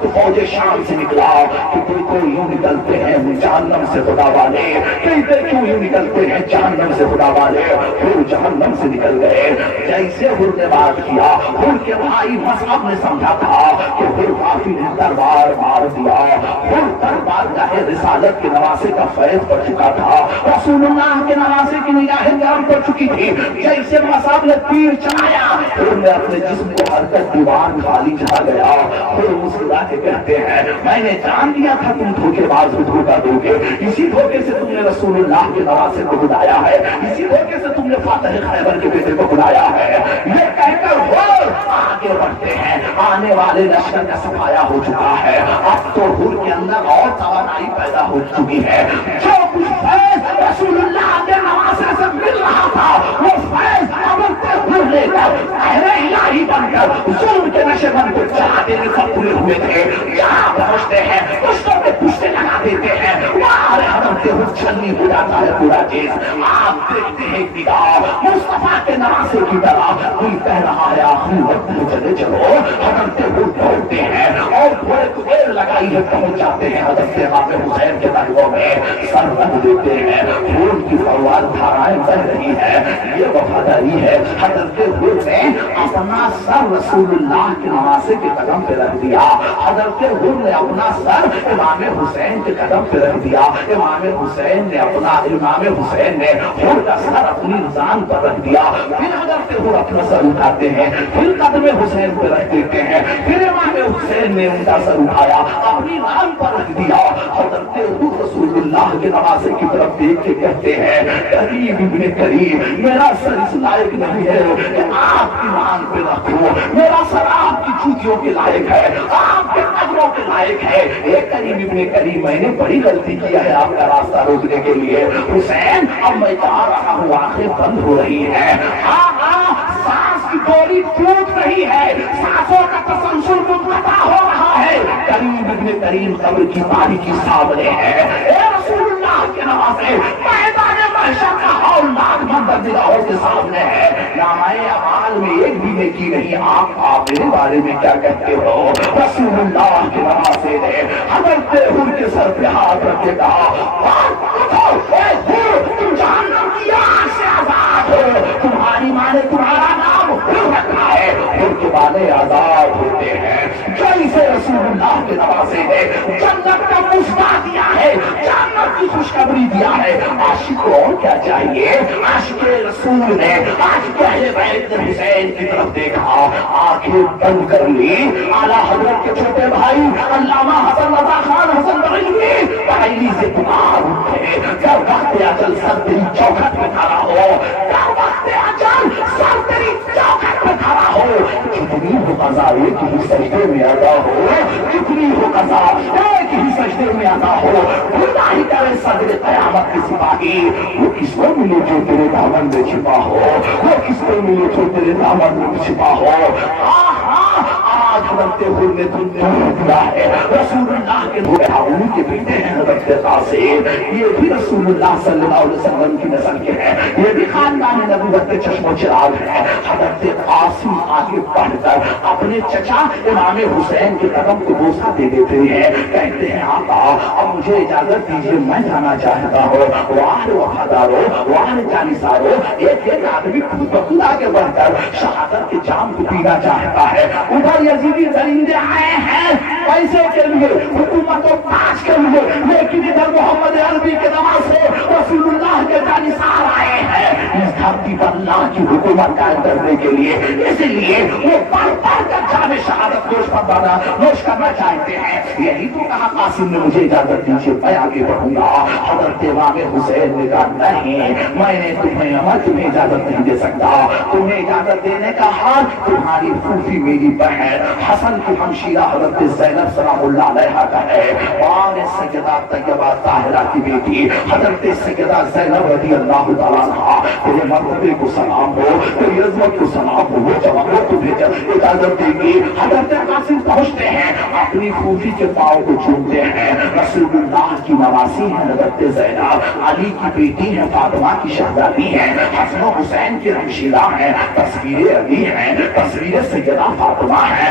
وقت فوج شام سے نکلا کہ دیکھو یوں نکلتے ہیں جہنم سے خدا والے، کیوں یوں نکلتے ہیں جہنم سے خدا والے، پھر جہنم سے نکل گئے۔ جیسے حر نے بات کیا، حر کے بھائی مصعب نے سمجھا تھا کہ حر کافی نے دربار مار دیا، حر دربار کا رسالت کے نواسے کا فیض پڑ چکا تھا، رسول اللہ کے نواسے کی نگاہ کرام پڑ چکی تھی۔ جیسے مصعب نے تیر چلایا، حر نے اپنے جسم کو حرکت دیوار خالی چلا گیا۔ حر مسکرا کے کہتے ہیں میں نے جان لیا تھا تم دھوکے باز کو دھوکا دو گے، اسی دھوکے سے تم نے رسول اللہ کے نواسے کو بلایا ہے، اسی دھوکے سے تم نے فاتح خیبر کے بیٹے کو بلایا ہے۔ یہ کہہ کر حر آگے بڑھتے ہیں، آنے والے لشکر کا صفایا ہو چکا ہے، اب تو حر کے اندر اور توانائی پیدا ہو چکی ہے۔ جو کچھ فیض رسول اللہ کے نواسے سے مل رہا تھا وہ فیض عملتے حر لے کر اہل الہی بن کر ظلم کے نشے بن کر چلا دینے پر تلے ہوئے تھے۔ یہاں پہنچتے ہیں پشتوں پہ پشتے لگا دیتے ہیں، وہاں حضرت حر چھلنی ہو جاتا ہے پورا چیز۔ آپ دیکھتے ہیں ایک نگاہ مصطفیٰ کے نواسے کی طرح، کوئی کہہ رہا ہے آخری وقت میں چلے چلو، حضرت حر دوڑتے ہیں اور تھوڑے کو دیر لگائی ہے پہنچ جاتے ہیں حضرت امام حسین کے درگاہ میں، سر رکھ دیتے ہیں، خون کی فوار دھارائیں بہ رہی ہے، یہ وفاداری ہے۔ حضرت حر نے اپنا سر رسول اللہ کے نواسے کے قدم پہ رکھ دیا، حضرت حر نے اپنا سر امام حسین کے قدم پہ رکھ دیا، امام حسین نے حر کا سر اپنی رضان پر رکھ دیا، پھر حضرت حر اپنا سر اٹھاتے ہیں، پھر قدم حسین پہ رکھ دیتے ہیں، پھر امام حسین نے ان کا سر اٹھایا اپنی ران پر رکھ دیا۔ حضرت حر رسول اللہ کے نواسے کی طرف دیکھ کے کہتے ہیں کریم ابن کریم، میرا سر اس لائق نہیں ہے کہ آپ کی ران پہ رکھوں، میرا سر آپ کی جوتیوں کے لائق ہے، آپ کے قدموں کے لائق ہے۔ اے کریم ابن کریم، میں نے بڑی غلطی کیا ہے آپ کا راستہ روکنے کے لیے۔ حسین اب میں جا رہا ہوں، آنکھیں بند ہو رہی ہیں، سانس کی ڈوری ٹوٹ رہی ہے، سانسوں کا تسلسل منقطع ہو رہا ہے۔ کریم ابن کریم قبر کی تاریکی سامنے ہے۔ اے رسول اللہ کے نواسے، میدان محشر کا ہولناک منظر نگاہوں کے سامنے ہے، نامہ اعمال میں ایک بھی نیکی نہیں، آپ میرے بارے میں کیا کہتے ہو؟ رسول اللہ کے نواسے نے حضرت حر کے سر پہ ہاتھ رکھ کے کہا تم جہنم کی آگ سے آزاد ہو، تمہاری ماں نے تمہارا نام حر رکھا ہے، حر کے والے آزاد ہوتے ہیں۔ جیسے رسول اللہ کے نواسے نے جنت کا مشبہ دیا ہے، جنت کی خوشخبری دیا ہے، عاشق کو اور کیا چاہیے؟ عاشق رسول نے عاشق اہل بیت حسین کی طرف دیکھا، آنکھیں بند کر لی۔ اعلیٰ حضرت کے چھوٹے بھائی علامہ حسن رضا خان حسن بریلوی پہلی سے پکار اٹھے، جب وقت اجل سر تیری چوکھٹ پہ کھڑا ہو، جب وقت اجل سر تیری چوکھٹ پہ کھڑا ہو، کتنی ہو قضا ایک ہی سجدے میں ادا ہو، کتنی ہو قضا ایک ہی سجدے میں ادا ہو۔ خدا ہی کرے صدر قیامت کے سپاہی، وہ کس کو ملے جو تیرے دامن میں چھپا ہو، وہ کس کو ملے جو تیرے دامن میں چھپا ہو۔ آج حضرت حر نے دنیا دیا ہے، رسول اللہ کے ان کے بیٹے ہیں حضرت قاسم، یہ بھی رسول اللہ صلی اللہ علیہ وسلم کی نسل کے ہیں، یہ بھی خاندان نبوت کے چشم و چراغ ہیں۔ حضرت قاسم آگے بڑھ کر اپنے چچا امام حسین کے قدم کو بوسہ دے دیتے ہیں، کہتے ہیں آقا اب مجھے اجازت دیجیے، میں جانا چاہتا ہوں۔ وہاں وفادارو، وہاں جانسارو، ایک آدمی خود بخود آگے بڑھ کر شہادت کے جام کو پینا چاہتا ہے۔ ادھر یزیدی درندے آئے ہیں پیسے کے لیے، حکومت و تاج کے لیے، لیکن ادھر محمد عربی کے نواسے رسول اللہ کے جانثار آئے ہیں اس دھرتی پر اللہ کی حکومت قائم کرنے کے لیے، اس لیے وہ پڑھ پڑھ کر جام شہادت نوش کرنا چاہتے ہیں۔ یہی تو کہا قاسم نے مجھے اجازت دیجیے، میں آگے بڑھوں گا۔ حضرت امام حسین نے کہا نہیں، میں نے تمہیں اجازت نہیں دے سکتا، تمہیں اجازت دینے کا حق تمہاری پھوپھی میری بہن حسن کی ہمشیرہ حضرت زینب سلام اللہ علیہا کا ہے، اور سیدہ طیبہ طاہرہ کی بیٹی حضرت سیدہ زینب رضی اللہ تعالیٰ عنہا، تیرے مرتبے کو سلام ہو، تیری عظمت کو سلام ہو، جب وہ تمہیں اجازت دے گی۔ حضرت قاسم پہنچتے ہیں، اپنی پھوپھی کے پاؤں کو چومتے ہیں، رسول اللہ کی نواسی ہیں حضرت زینب، علی کی بیٹی ہیں، فاطمہ کی شہزادی ہیں، حسن و حسین کی ہمشیرہ ہیں، تصویر علی ہیں، تصویر سیدہ فاطمہ ہے،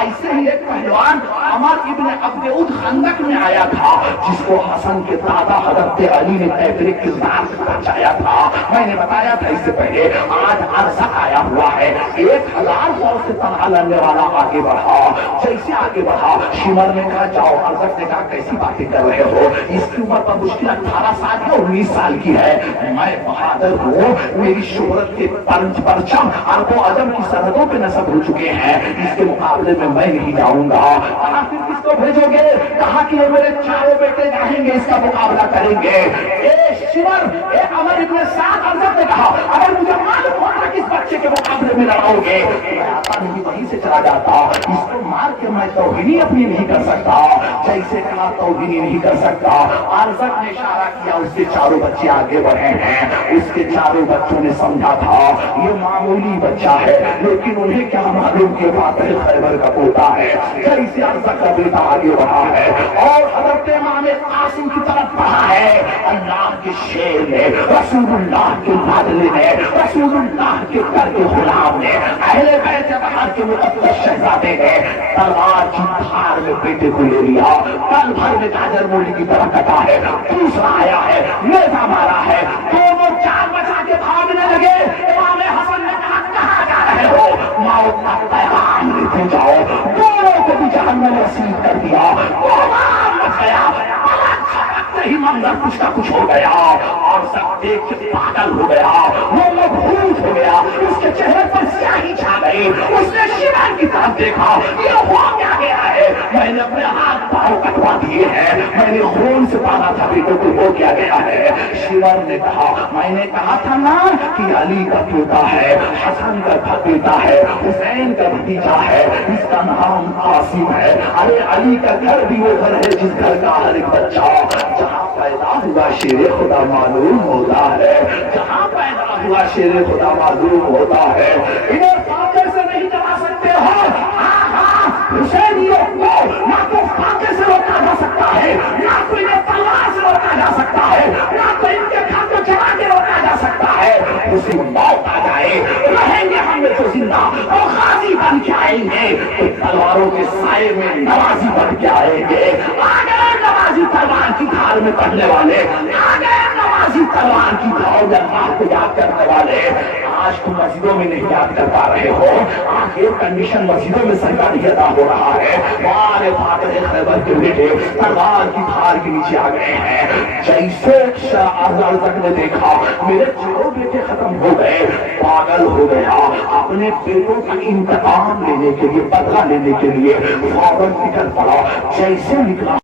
ایسے ہی ایک پہلوان عمر ابن عبد اود خندق میں آیا تھا جس کو حسن کے دادا حضرت علی نے کیفر کردار پہنچایا تھا. میں نے بتایا تھا اس سے پہلے. آج عرصہ آیا ہوا ہے, 1000 فوج سے تنہا لڑنے والا آگے بڑھا. جیسے آگے بڑھا شمر نے کہا جاؤ. عرصت نے کہا کیسی باتیں کر رہے ہو, اس کی عمر پر مشکل 18 سال کی 19 سال کی ہے. میں بہادر ہوں, میری شہرت کے پرچم عرب و عجم کی سرحدوں پہ نصب ہو چکے ہیں, اس کے مقابلے میں نہیں جاؤں گا. کہا پھر کس کو بھیجو گے؟ کہا کہ میرے چاروں بیٹے جائیں گے, اس کا مقابلہ کریں گے. شمر عمر ابن سعد عرضت نے کہا اگر مجھے معلوم ہوتا کہ اس بچے کے مقابلے میں لڑاؤ گے میں آتا نہیں, وہیں سے چلا جاتا. اس کو مار کے میں توہینی اپنی نہیں کر سکتا. جیسے کہا توہینی نہیں کر سکتا. عرضت نے اشارہ کیا, اس کے چاروں بچے آگے بڑھے ہیں. اس کے چاروں بچوں نے سمجھا تھا یہ معمولی بچہ ہے, لیکن انہیں کیا معلوم کہ فاتح خیبر کا پوتا ہے. جیسے عرضت کا بیٹا آگے بڑھا ہے اور حضرت امام قاسم کی طرف بڑھا ہے, اللہ کے شیر نے, رسول اللہ کے نادل نے, رسول اللہ کے گھر کے غلام نے, اہل بیت بہار کے مقدس شہزادے نے تلوار کی دھار میں بیٹے کو لے لیا. پل بھر میں گاجر مولی کی طرح کٹا ہے. دوسرا آیا ہے, نیزہ مارا ہے. دونوں چار بچا کے بھاگنے لگے. امام حسن نے کہا کہاں جا رہے ہو؟ موت کا پیغام لیتے جاؤ. دونوں کو بھی جہنم رسید کر دیا. غبار مچ گیا, ہی منظر کچھ کا کچھ ہو گیا اور سب دیکھ کے پاگل ہو گیا, وہ مبہوت ہو گیا. اس کے چہرے پر سیاہی چھا گئی. اس نے شمر کی طرف دیکھا, یہ ہوا کیا گیا ہے؟ میں نے اپنے ہاتھ پاؤں کٹوا دیے ہیں, میں نے خون سے پالا تھا بیٹوں کو, ہو کیا گیا ہے؟ شمر نے کہا میں نے کہا تھا نا کہ علی کا بیٹا ہے, حسن کا بیٹا ہے, حسین کا بھتیجا ہے, اس کا نام قاسم ہے. ارے علی کا گھر بھی وہ گھر ہے جس گھر کا ہر ایک بچہ جہاں پیدا ہوا شیر خدا معلوم ہوتا ہے. جہاں پیدا ہوا شیر خدا معلوم ہوتا ہے. انہیں فاتح سے نہیں ڈرا سکتے ہو. حسینیوں کو نہ تو فاتح سے روکا جا سکتا ہے, نہ تو انہیں تلوار سے روکا جا سکتا ہے, نہ تو ان کے گھر کو جلا کے روکا جا سکتا ہے. اسی موت آ جائے رہیں گے ہم تو زندہ اور غازی بن کے آئیں گے. تلواروں کے سائے میں نوازی بن کے آئیں گے. آگے نوازی تلوار کی دھار میں پڑھنے والے, آگے نوازی تلوار کی دھار میں اللہ کو یاد کرنے والے. آج تم مسجدوں میں نہیں یاد کر پا رہے ہو, آخر کنڈیشن مسجدوں میں سرکاری ادا ہو رہا ہے. ہمارے فاتح خیبر کے بیٹے تلوار کی دھار کے نیچے آ گئے ہیں. جیسے عرضت نے دیکھا میرے چاروں بیٹے ختم ہو گئے, پاگل ہو گیا. اپنے بیٹوں کا انتقام لینے کے لیے, بدلہ لینے کے لیے فوراً نکل پڑا. جیسے نکلا